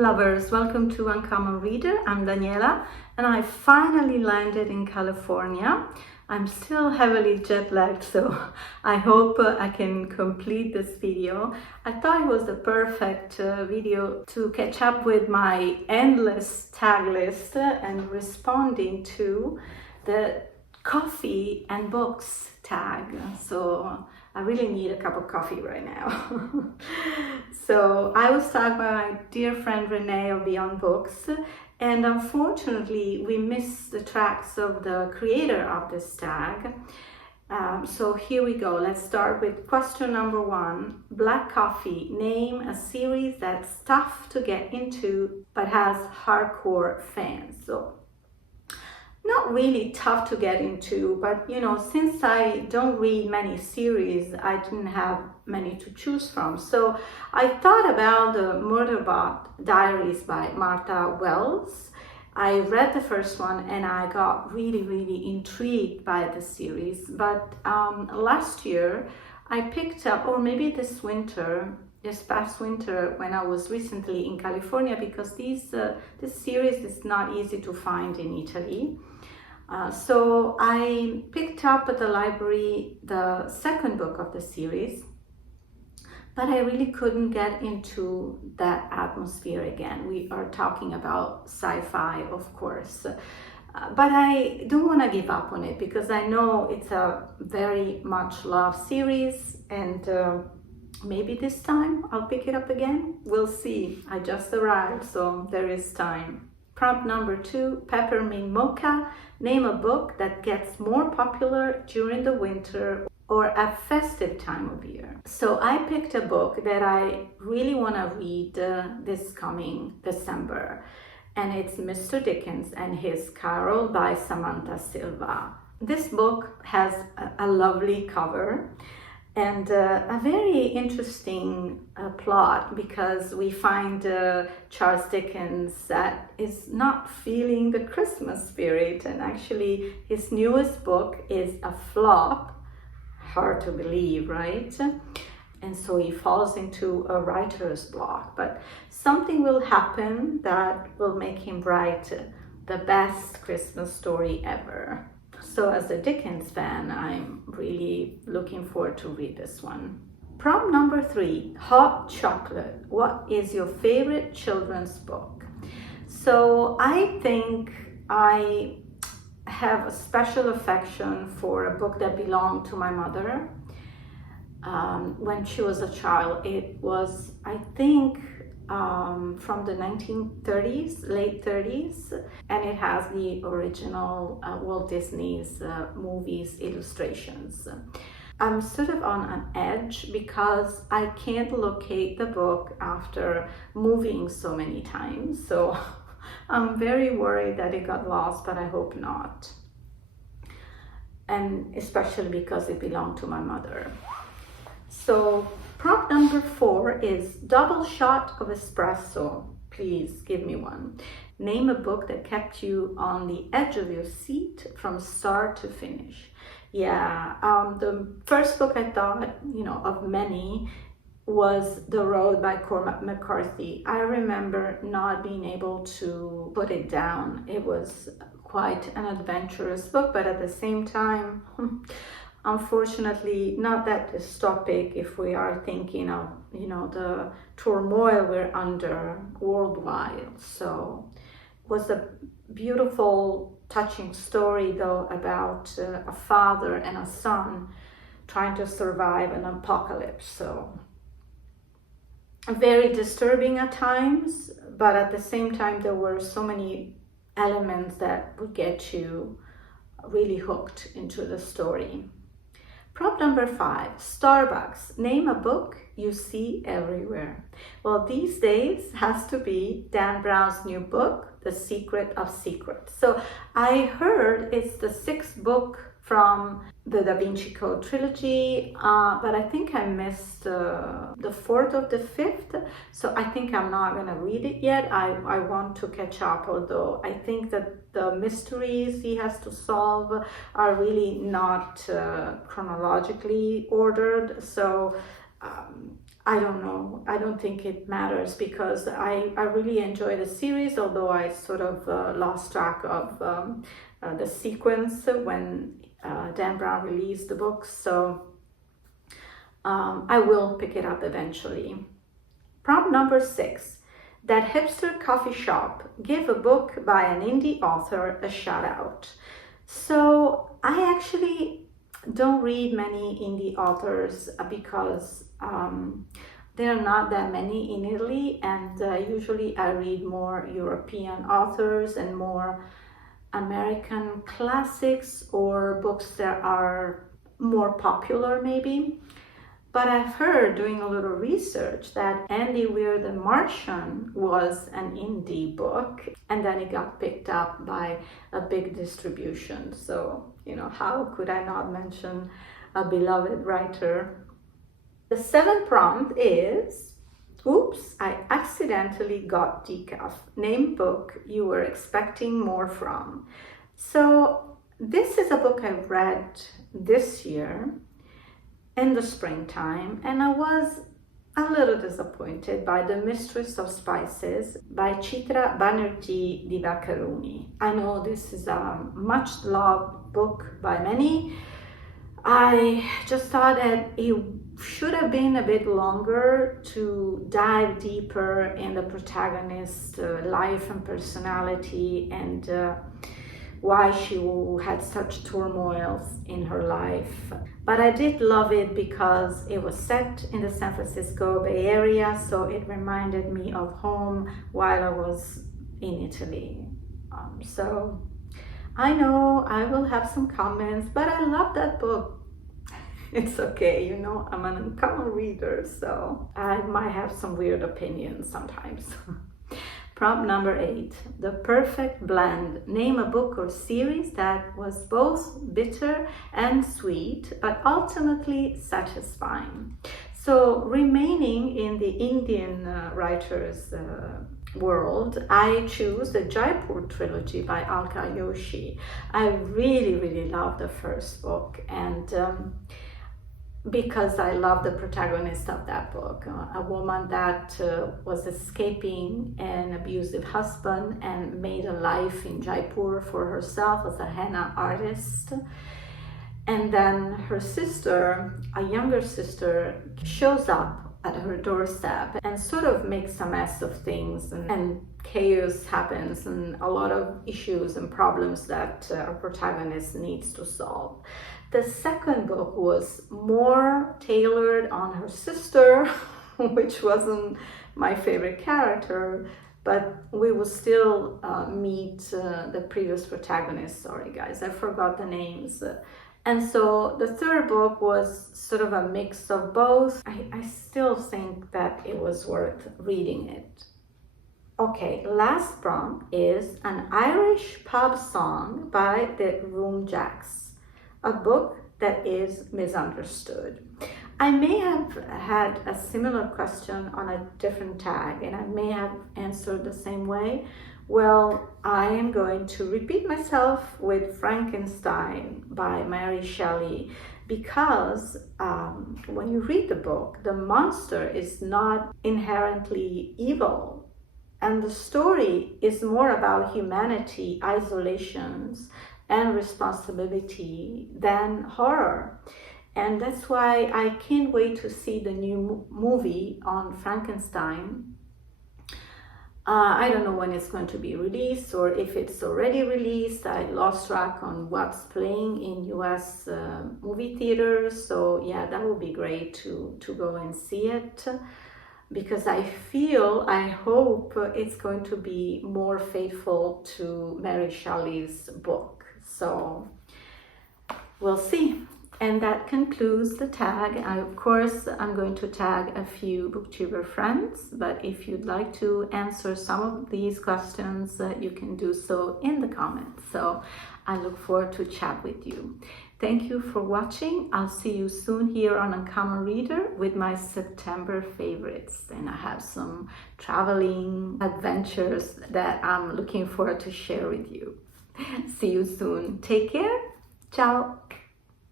lovers, welcome to Uncommon Reader. I'm Daniela and I finally landed in California. I'm still heavily jet lagged, so I hope I can complete this video. I thought it was the perfect video to catch up with my endless tag list and responding to the coffee and books tag. So I really need a cup of coffee right now. So I was tagged by my dear friend Reney of Beyond Books, and unfortunately we missed the tracks of the creator of this tag. So here we go. Let's start with question number 1. Black coffee. Name a series that's tough to get into but has hardcore fans. So not really tough to get into, but since I don't read many series, I didn't have many to choose from. So I thought about the Murderbot Diaries by Martha Wells. I read the first one and I got really intrigued by the series. But last year I picked up, or maybe this past winter when I was recently in California, because this series is not easy to find in Italy. So I picked up at the library the second book of the series, but I really couldn't get into that atmosphere again. We are talking about sci-fi, of course, but I don't want to give up on it because I know it's a very much loved series, and maybe this time I'll pick it up again. We'll see. I just arrived, so there is time. Prompt number 2, Peppermint Mocha. Name a book that gets more popular during the winter or a festive time of year. So I picked a book that I really want to read this coming December, and it's Mr. Dickens and His Carol by Samantha Silva. This book has a lovely cover and a very interesting plot, because we find Charles Dickens that is not feeling the Christmas spirit, and actually his newest book is a flop. Hard to believe, right? And so he falls into a writer's block, but something will happen that will make him write the best Christmas story ever. So as a Dickens fan, I'm really looking forward to read this one. Prompt number 3, hot chocolate. What is your favorite children's book? So I think I have a special affection for a book that belonged to my mother. When she was a child, it was, I think, from the 1930s, late 30s, and it has the original Walt Disney's movies illustrations. I'm sort of on an edge because I can't locate the book after moving so many times, so I'm very worried that it got lost, but I hope not, and especially because it belonged to my mother. So prompt number 4 is double shot of espresso. Please give me one. Name a book that kept you on the edge of your seat from start to finish. Yeah, the first book I thought, of many was The Road by Cormac McCarthy. I remember not being able to put it down. It was quite an adventurous book, but at the same time, unfortunately, not that dystopic if we are thinking of, the turmoil we're under worldwide. So it was a beautiful, touching story, though, about a father and a son trying to survive an apocalypse. So very disturbing at times, but at the same time, there were so many elements that would get you really hooked into the story. Prompt number 5, Starbucks. Name a book you see everywhere. Well, these days has to be Dan Brown's new book, The Secret of Secrets. So I heard it's the 6th book from the Da Vinci Code trilogy, but I think I missed the 4th or the 5th, so I think I'm not going to read it yet. I want to catch up, although I think that the mysteries he has to solve are really not chronologically ordered, so I don't know. I don't think it matters because I really enjoy the series, although I sort of lost track of the sequence when Dan Brown released the book. So I will pick it up eventually. Prompt number 6. That hipster coffee shop. Give a book by an indie author a shout out. So I actually don't read many indie authors because there are not that many in Italy, and usually I read more European authors and more American classics or books that are more popular maybe. But I've heard, doing a little research, that Andy Weir the Martian was an indie book, and then it got picked up by a big distribution. So, how could I not mention a beloved writer? The 7th prompt is, oops, I accidentally got decaf. Name book you were expecting more from. So this is a book I read this year in the springtime, and I was a little disappointed by The Mistress of Spices by Chitra Banerjee Divakaruni. I know this is a much loved book by many. I just thought that it should have been a bit longer to dive deeper in the protagonist's life and personality, and why she had such turmoils in her life. But I did love it because it was set in the San Francisco Bay Area, so it reminded me of home while I was in Italy. So I know I will have some comments, but I love that book. It's okay, I'm an uncommon reader, so I might have some weird opinions sometimes. Prompt number 8, the perfect blend. Name a book or series that was both bitter and sweet, but ultimately satisfying. So remaining in the Indian writers' world, I choose the Jaipur trilogy by Alka Yoshi. I really, really love the first book, and because I love the protagonist of that book, a woman that was escaping an abusive husband and made a life in Jaipur for herself as a henna artist. And then her sister, a younger sister, shows up at her doorstep and sort of makes a mess of things, and chaos happens and a lot of issues and problems that our protagonist needs to solve. The second book was more tailored on her sister, which wasn't my favorite character, but we will still meet the previous protagonist. Sorry guys, I forgot the names. And so the third book was sort of a mix of both. I still think that it was worth reading it. Okay, last prompt is an Irish pub song by the Room Jacks. A book that is misunderstood. I may have had a similar question on a different tag, and I may have answered the same way. Well, I am going to repeat myself with Frankenstein by Mary Shelley, because when you read the book, the monster is not inherently evil, and the story is more about humanity, isolations, and responsibility than horror. And that's why I can't wait to see the new movie on Frankenstein. I don't know when it's going to be released, or if it's already released. I lost track on what's playing in US movie theaters. So yeah, that would be great to go and see it, because I hope it's going to be more faithful to Mary Shelley's book. So we'll see. And that concludes the tag. Of course, I'm going to tag a few booktuber friends, but if you'd like to answer some of these questions, you can do so in the comments. So I look forward to chat with you. Thank you for watching. I'll see you soon here on Uncommon Reader with my September favorites. And I have some traveling adventures that I'm looking forward to share with you. See you soon. Take care. Ciao.